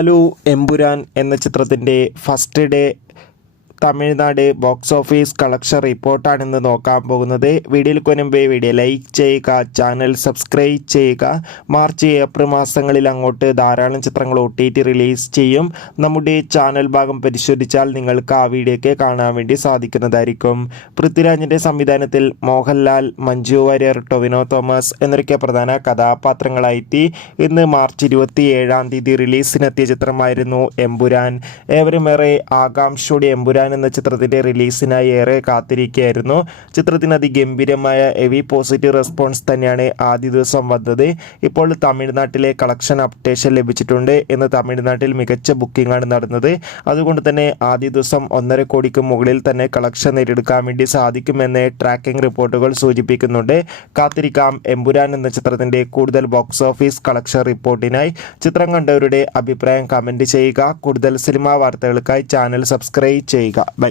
Hello Empuraan എന്ന ചിത്രത്തിൻ്റെ first day Tamil Nadu box office collection റിപ്പോർട്ടാണ് നോക്കാൻ പോകുന്നത്. വീഡിയോയിൽ മുൻപ് വീഡിയോ ലൈക്ക് ചെയ്യുക, ചാനൽ സബ്സ്ക്രൈബ് ചെയ്യുക. മാർച്ച് ഏപ്രിൽ മാസങ്ങളിൽ അങ്ങോട്ട് ധാരാളം ചിത്രങ്ങൾ OTT റിലീസ് ചെയ്യും. നമ്മുടെ ചാനൽ ഭാഗം പരിശോധിച്ചാൽ നിങ്ങൾക്ക് ആ വീഡിയോയ്ക്ക് കാണാൻ വേണ്ടി സാധിക്കുന്നതായിരിക്കും. പൃഥ്വിരാജിൻ്റെ സംവിധാനത്തിൽ മോഹൻലാൽ, മഞ്ജു വാര്യർ, ടൊവിനോ തോമസ് എന്നൊക്കെ പ്രധാന കഥാപാത്രങ്ങളായിട്ട് ഇന്ന് മാർച്ച് 27 റിലീസിനെത്തിയ ചിത്രമായിരുന്നു എമ്പുരാൻ. ഏവരും ഏറെ ആകാംക്ഷയോടെ എമ്പുരാൻ എന്ന ചിത്രത്തിൻ്റെ റിലീസിനായി ഏറെ കാത്തിരിക്കുകയായിരുന്നു. ചിത്രത്തിന് അതിഗംഭീരമായ ഹെവി പോസിറ്റീവ് റെസ്പോൺസ് തന്നെയാണ് ആദ്യ ദിവസം വന്നത്. ഇപ്പോൾ തമിഴ്നാട്ടിലെ കളക്ഷൻ അപ്ഡേഷൻ ലഭിച്ചിട്ടുണ്ട്. ഇന്ന് തമിഴ്നാട്ടിൽ മികച്ച ബുക്കിംഗ് ആണ് നടന്നത്. അതുകൊണ്ട് തന്നെ ആദ്യ ദിവസം 1.5 കോടിക്ക് മുകളിൽ തന്നെ കളക്ഷൻ നേടിയെടുക്കാൻ വേണ്ടി സാധിക്കുമെന്ന് ട്രാക്കിംഗ് റിപ്പോർട്ടുകൾ സൂചിപ്പിക്കുന്നുണ്ട്. കാത്തിരിക്കാം എമ്പുരാൻ എന്ന ചിത്രത്തിൻ്റെ കൂടുതൽ ബോക്സ് ഓഫീസ് കളക്ഷൻ റിപ്പോർട്ടിനായി. ചിത്രം കണ്ടവരുടെ അഭിപ്രായം കമൻറ്റ് ചെയ്യുക. കൂടുതൽ സിനിമാ വാർത്തകൾക്കായി ചാനൽ സബ്സ്ക്രൈബ് ചെയ്യുക. ബൈ.